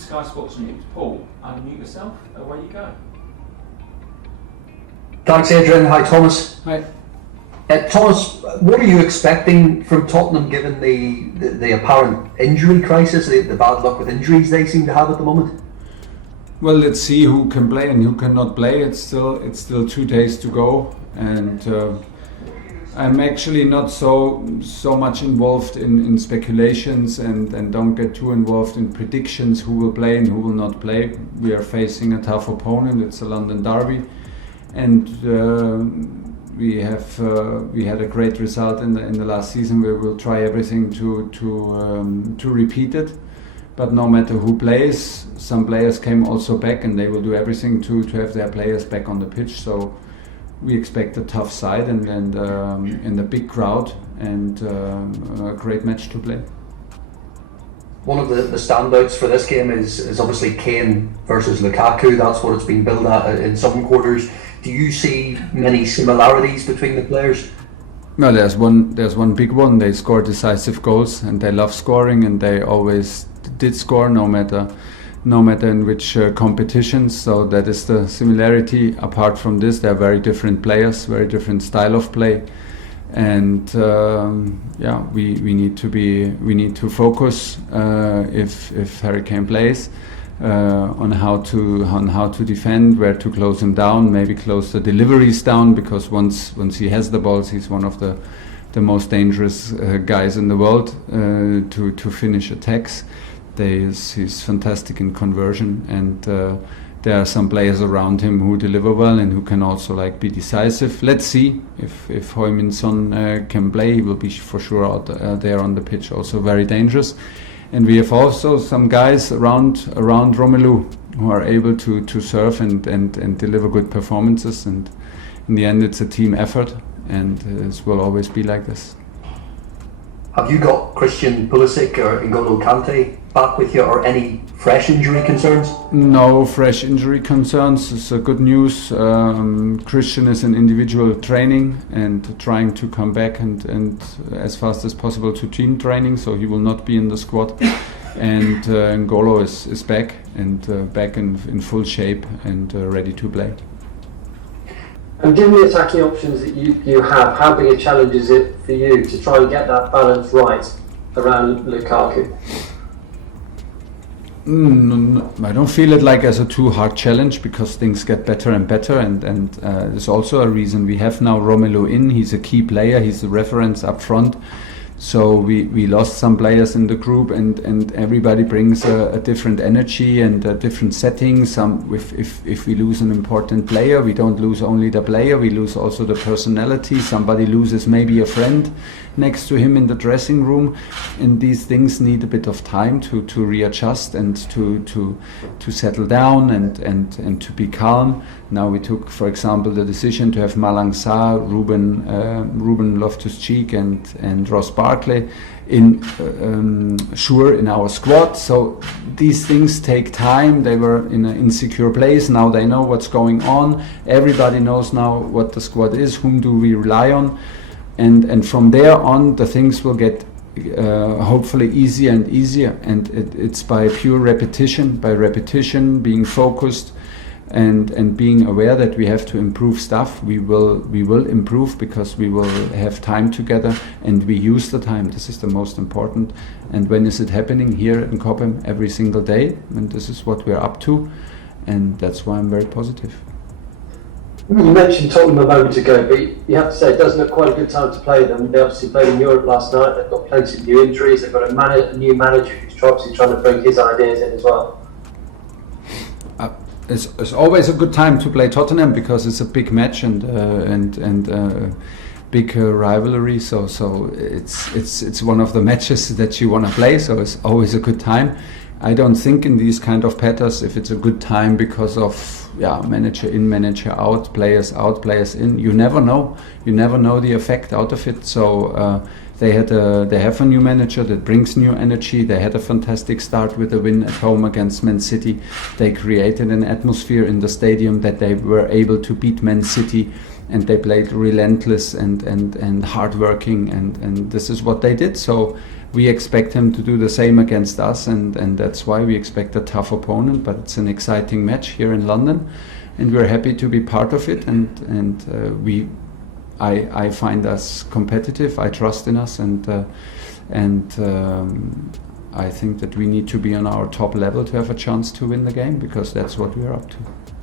Sky Sports News. Paul, unmute yourself. Away you go. Thanks, Adrian. Hi, Thomas. Hi. Thomas, what are you expecting from Tottenham given the apparent injury crisis, the bad luck with injuries they seem to have at the moment? Well, let's see who can play and who cannot play. It's still 2 days to go, and I'm actually not so much involved in speculations and don't get too involved in predictions who will play and who will not play. We are facing a tough opponent. It's a London derby, and we had a great result in the last season. We will try everything to repeat it. But no matter who plays, some players came also back, and they will do everything to have their players back on the pitch. So we expect a tough side and a big crowd and a great match to play. One of the standouts for this game is obviously Kane versus Lukaku. That's what it's been billed at in some quarters. Do you see many similarities between the players? No, there's one big one. They score decisive goals, and they love scoring, and they always did score no matter in which competitions. So that is the similarity. Apart from this, they're very different players, very different style of play, and we need to focus if Harry Kane plays. On how to defend, where to close him down, maybe close the deliveries down, because once he has the balls, he's one of the most dangerous guys in the world to finish attacks. He's fantastic in conversion, and there are some players around him who deliver well and who can also be decisive. Let's see if Heung-min Son can play. He will be for sure out there on the pitch, also very dangerous. And we have also some guys around Romelu who are able to serve and deliver good performances. And in the end, it's a team effort, and it will always be like this. Have you got Christian Pulisic or N'Golo Kante back with you, or any fresh injury concerns? No fresh injury concerns. It's good news. Christian is in individual training and trying to come back and as fast as possible to team training, so he will not be in the squad. And N'Golo is back and back in full shape and ready to play. And given the attacking options that you have, how big a challenge is it for you to try and get that balance right around Lukaku? I don't feel it as a too hard challenge, because things get better and better, and there's also a reason we have now Romelu in. He's a key player, he's the reference up front. So we lost some players in the group, and everybody brings a different energy and a different setting. If we lose an important player, we don't lose only the player, we lose also the personality. Somebody loses maybe a friend next to him in the dressing room, and these things need a bit of time to readjust and to settle down and to be calm. Now we took, for example, the decision to have Malang Sarr, Ruben Loftus-Cheek and Ross Barkley in our squad. So these things take time. They were in an insecure place. Now they know what's going on. Everybody knows now what the squad is. Whom do we rely on? And from there on, the things will get hopefully easier and easier. And it's by pure repetition, being focused, and being aware that we have to improve stuff. We will improve, because we will have time together, and we use the time. This is the most important. And when is it happening? Here in Cobham, every single day, and this is what we're up to, and that's why I'm very positive. You mentioned Tottenham a moment ago, but you have to say it does look quite a good time to play them. They obviously played in Europe last night. They've got plenty of new injuries. They've got a new manager who's obviously trying to bring his ideas in as well. It's always a good time to play Tottenham, because it's a big match and big rivalry. So it's one of the matches that you want to play. So it's always a good time. I don't think in these kind of patterns if it's a good time because of manager in, manager out, players in. You never know the effect out of it. So they have a new manager that brings new energy. They had a fantastic start with a win at home against Man City. They created an atmosphere in the stadium that they were able to beat Man City and they played relentless and hardworking, and this is what they did. So we expect him to do the same against us, and that's why we expect a tough opponent. But it's an exciting match here in London, and we're happy to be part of it. I find us competitive. I trust in us, and I think that we need to be on our top level to have a chance to win the game, because that's what we're up to.